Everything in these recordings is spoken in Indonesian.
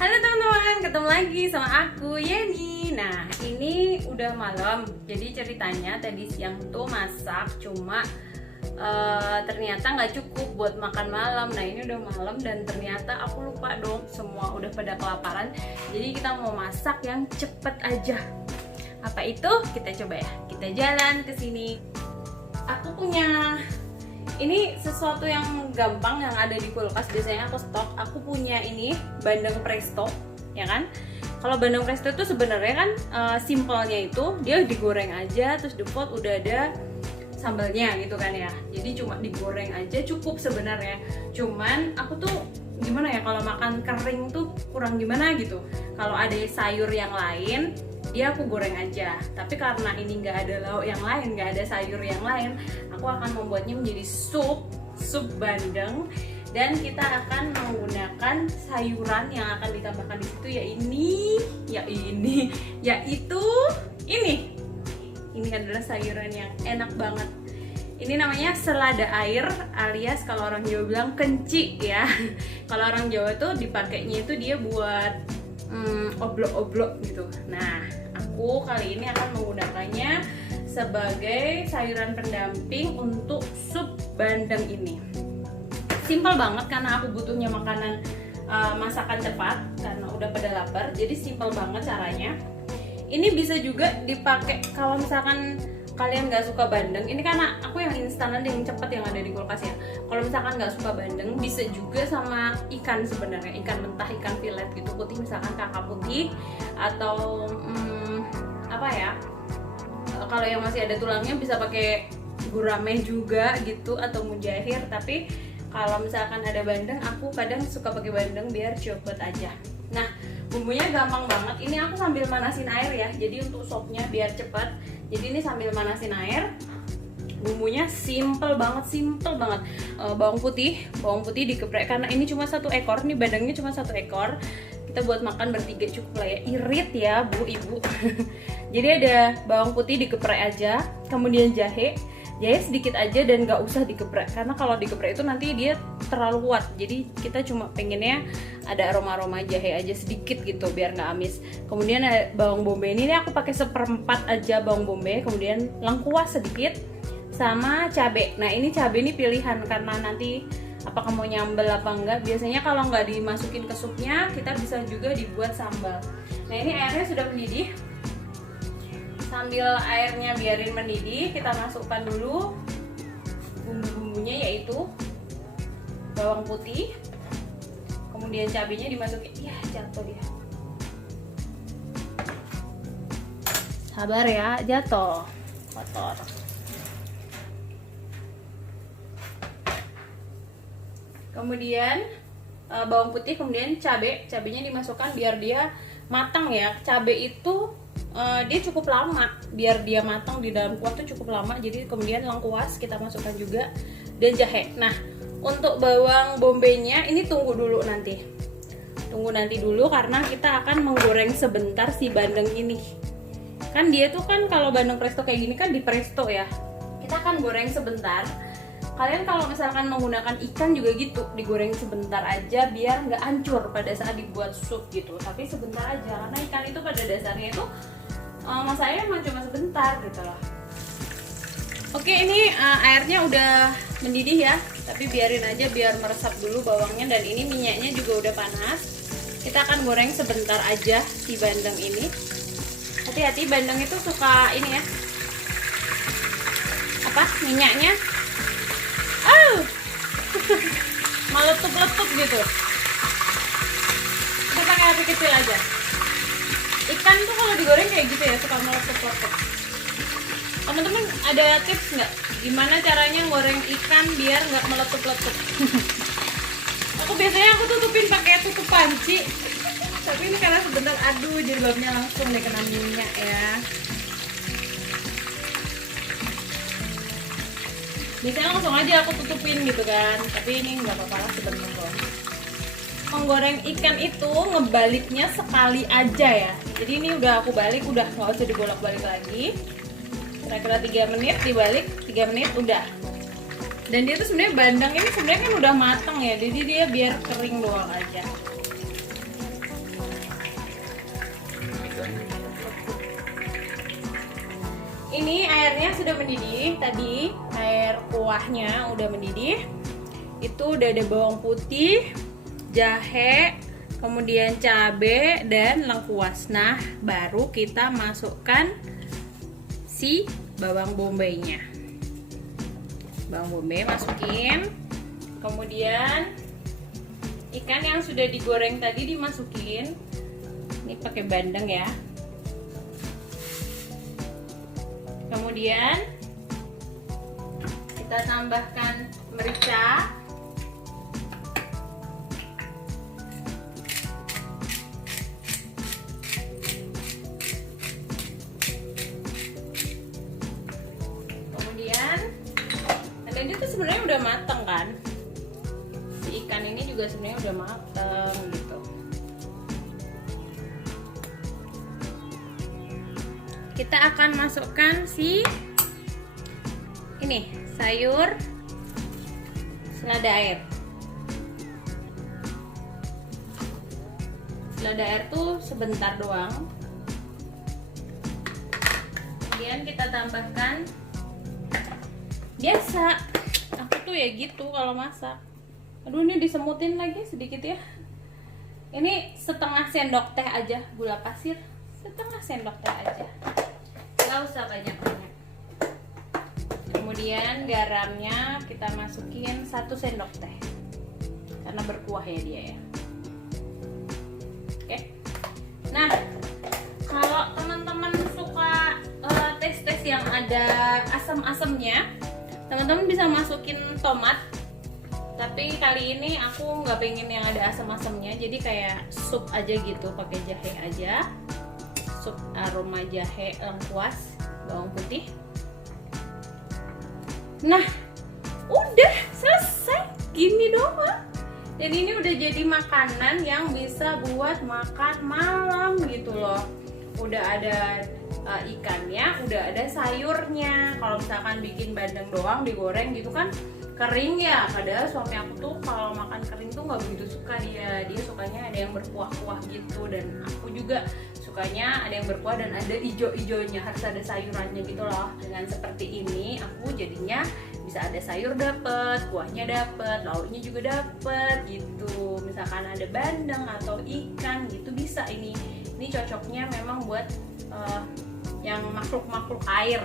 Halo teman-teman, ketemu lagi sama aku Yeni. Nah, ini udah malam. Jadi ceritanya tadi siang tuh masak, cuma ternyata nggak cukup buat makan malam. Nah, ini udah malam dan ternyata aku lupa dong, semua udah pada kelaparan. Jadi kita mau masak yang cepet aja. Apa itu? Kita coba ya. Kita jalan ke sini. Aku punya ini sesuatu yang gampang yang ada di kulkas, biasanya aku stok. Aku punya ini bandeng presto, ya kan? Kalau bandeng presto itu sebenarnya kan simpelnya itu dia digoreng aja, terus default udah ada sambalnya gitu kan ya. Jadi cuma digoreng aja cukup sebenarnya. Cuman aku tuh gimana ya, kalau makan kering tuh kurang gimana gitu. Kalau ada sayur yang lain dia aku goreng aja, tapi karena ini nggak ada lauk yang lain, nggak ada sayur yang lain, aku akan membuatnya menjadi sup bandeng. Dan kita akan menggunakan sayuran yang akan ditambahkan di situ, ini adalah sayuran yang enak banget. Ini namanya selada air, alias kalau orang Jawa bilang kenci ya. Kalau orang Jawa tuh dipakainya itu dia buat oblok-oblok gitu. Nah, aku kali ini akan menggunakannya sebagai sayuran pendamping untuk sup bandeng ini. Simpel banget karena aku butuhnya makanan masakan cepat karena udah pada lapar. Jadi simpel banget caranya. Ini bisa juga dipakai kalau misalkan kalian nggak suka bandeng. Ini karena aku yang instan aja, yang cepet yang ada di kulkas ya. Kalau misalkan nggak suka bandeng, bisa juga sama ikan sebenarnya, ikan mentah, ikan filet gitu putih, misalkan kakap putih atau apa ya? Kalau yang masih ada tulangnya bisa pakai gurame juga gitu atau mujahir. Tapi kalau misalkan ada bandeng, aku kadang suka pakai bandeng biar cepet aja. Nah, bumbunya gampang banget. Ini aku sambil manasin air ya. Jadi untuk sopnya biar cepat. Jadi ini sambil manasin air. Bumbunya simple banget. Bawang putih digeprek karena ini cuma satu ekor. Nih bandengnya cuma satu ekor. Kita buat makan bertiga cukup lah ya. Irit ya bu ibu. Jadi ada bawang putih digeprek aja. Kemudian jahe sedikit aja dan nggak usah digeprek, karena kalau digeprek itu nanti dia terlalu kuat. Jadi kita cuma pengennya ada aroma jahe aja sedikit gitu biar nggak amis. Kemudian ada bawang bombay, ini aku pakai 1/4 aja bawang bombay. Kemudian lengkuas sedikit sama cabai. Nah ini cabai ini pilihan karena nanti apakah mau nyambel apa enggak. Biasanya kalau nggak dimasukin ke supnya, kita bisa juga dibuat sambal. Nah ini airnya sudah mendidih. Sambil airnya biarin mendidih, kita masukkan dulu bumbu-bumbunya, yaitu bawang putih, kemudian cabenya dimasukin. Ya jatuh dia, sabar ya, jatuh kotor. Kemudian bawang putih, kemudian cabenya dimasukkan biar dia matang ya. Cabai itu dia cukup lama, biar dia matang di dalam kuah tuh cukup lama. Jadi kemudian lengkuas kita masukkan juga dan jahe. Nah untuk bawang bombaynya ini tunggu nanti dulu karena kita akan menggoreng sebentar si bandeng ini. Kan dia tuh kan kalau bandeng presto kayak gini kan di presto ya, kita akan goreng sebentar. Kalian kalau misalkan menggunakan ikan juga gitu, digoreng sebentar aja biar nggak hancur pada saat dibuat sup gitu. Tapi sebentar aja karena ikan itu pada dasarnya itu masaknya emang cuma sebentar gitu loh. Oke, ini airnya udah mendidih ya, tapi biarin aja biar meresap dulu bawangnya. Dan ini minyaknya juga udah panas. Kita akan goreng sebentar aja si bandeng ini. Hati-hati, bandeng itu suka ini ya, minyaknya meletup-letup gitu. Kita pakai api kecil aja. Ikan tuh kalau digoreng kayak gitu ya, suka meletup-letup. Teman-teman ada tips nggak gimana caranya goreng ikan biar nggak meletup-letup? Aku biasanya tutupin pakai tutup panci. Tapi ini karena sebentar, jilbabnya langsung deh kena minyak ya. Biasanya langsung aja aku tutupin gitu kan, tapi ini nggak apa-apa lah, sebentar kok. Menggoreng ikan itu ngebaliknya sekali aja ya. Jadi ini udah aku balik, udah nggak usah dibolak-balik lagi. Kira-kira 3 menit dibalik, 3 menit udah. Dan dia tuh sebenarnya bandeng ini sebenarnya kan udah matang ya, jadi dia biar kering doang aja. ini airnya sudah mendidih. Tadi air kuahnya udah mendidih. Itu udah ada bawang putih, jahe, kemudian cabai dan lengkuas. Nah, baru kita masukkan si bawang bombaynya. Bawang bombay masukin. Kemudian ikan yang sudah digoreng tadi dimasukin. Ini pakai bandeng ya. Kemudian kita tambahkan merica. Kemudian dan itu sebenarnya udah mateng kan? Si ikan ini juga sebenarnya udah mateng gitu. Kita akan masukkan si ini sayur selada air. Selada air tuh sebentar doang. Kemudian kita tambahkan, biasa aku tuh ya gitu kalau masak. Aduh, ini disemutin lagi sedikit ya. Ini setengah sendok teh aja gula pasir, setengah sendok teh aja, nggak usah banyak-banyak. Kemudian garamnya kita masukin 1 sendok teh karena berkuah ya dia ya. Oke. Nah, kalau teman-teman suka tes-tes yang ada asam-asamnya, teman-teman bisa masukin tomat. Tapi kali ini aku nggak pengen yang ada asam-asamnya, jadi kayak sup aja gitu, pakai jahe aja. Sup aroma jahe, lengkuas, bawang putih. Nah, udah selesai, gini doang. Dan ini udah jadi makanan yang bisa buat makan malam gitu loh. Udah ada ikannya, udah ada sayurnya. Kalau misalkan bikin bandeng doang digoreng gitu kan kering ya. Padahal suami aku tuh kalau makan kering tuh nggak begitu suka dia sukanya ada yang berkuah-kuah gitu. Dan aku juga sukanya ada yang berkuah dan ada ijo-ijonya, harus ada sayurannya gitu loh. Dengan seperti ini aku jadinya bisa ada sayur dapet, kuahnya dapet, lauknya juga dapet gitu. Misalkan ada bandeng atau ikan gitu bisa ini cocoknya memang buat yang makhluk-makhluk air.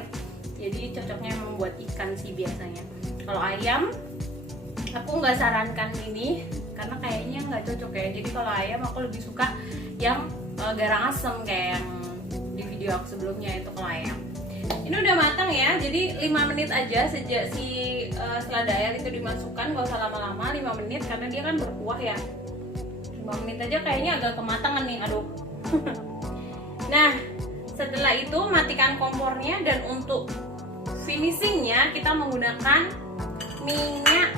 Jadi cocoknya memang buat ikan sih biasanya. Kalau ayam aku nggak sarankan ini karena kayaknya nggak cocok ya. Jadi kalau ayam aku lebih suka yang garang asem kayak yang di video aku sebelumnya itu kalau ayam. Ini udah matang ya, jadi 5 menit aja sejak si selada air itu dimasukkan, gak usah lama-lama, 5 menit karena dia kan berkuah ya. 5 menit aja kayaknya agak kematangan nih, aduh. Nah, setelah itu matikan kompornya dan untuk finishingnya kita menggunakan minyak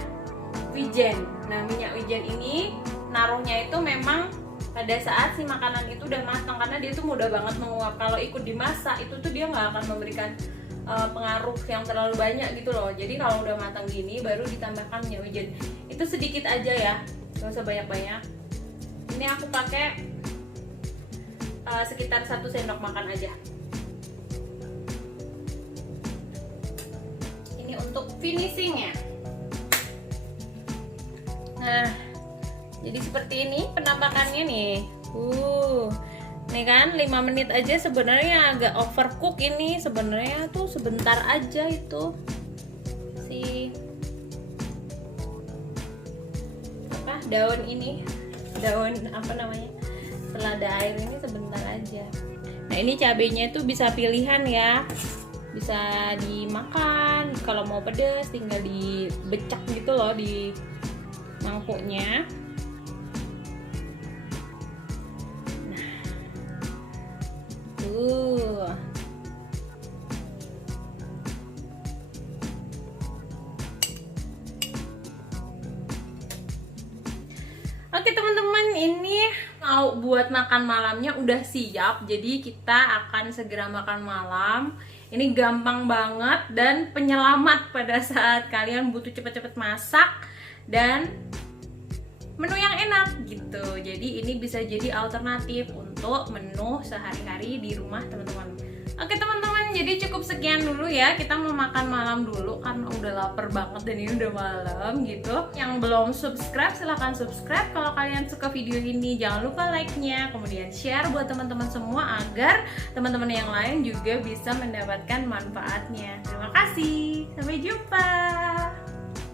wijen. Nah, minyak wijen ini naruhnya itu memang pada saat si makanan itu udah matang karena dia tuh mudah banget menguap. Kalau ikut dimasak itu tuh dia nggak akan memberikan pengaruh yang terlalu banyak gitu loh. Jadi kalau udah matang gini baru ditambahkan minyak wijen. Itu sedikit aja ya, nggak usah banyak-banyak. Ini aku pakai sekitar 1 sendok makan aja. Ini untuk finishingnya. Nah, jadi seperti ini penampakannya nih. Nih kan 5 menit aja sebenarnya agak overcook ini. Sebenarnya tuh sebentar aja itu. Si apa? Daun ini. Daun apa namanya? Selada air ini sebentar aja. Nah, ini cabenya itu bisa pilihan ya. Bisa dimakan. Kalau mau pedas tinggal dibecak gitu loh di mangkuknya. Oke teman-teman, ini mau buat makan malamnya udah siap. Jadi kita akan segera makan malam. Ini gampang banget dan penyelamat pada saat kalian butuh cepet-cepet masak dan menu yang enak gitu. Jadi ini bisa jadi alternatif untuk menu sehari-hari di rumah teman-teman. Oke teman-teman, jadi cukup sekian dulu ya. Kita mau makan malam dulu karena udah lapar banget dan ini udah malam gitu. Yang belum subscribe silahkan subscribe. Kalau kalian suka video ini jangan lupa like-nya, kemudian share buat teman-teman semua agar teman-teman yang lain juga bisa mendapatkan manfaatnya. Terima kasih, sampai jumpa.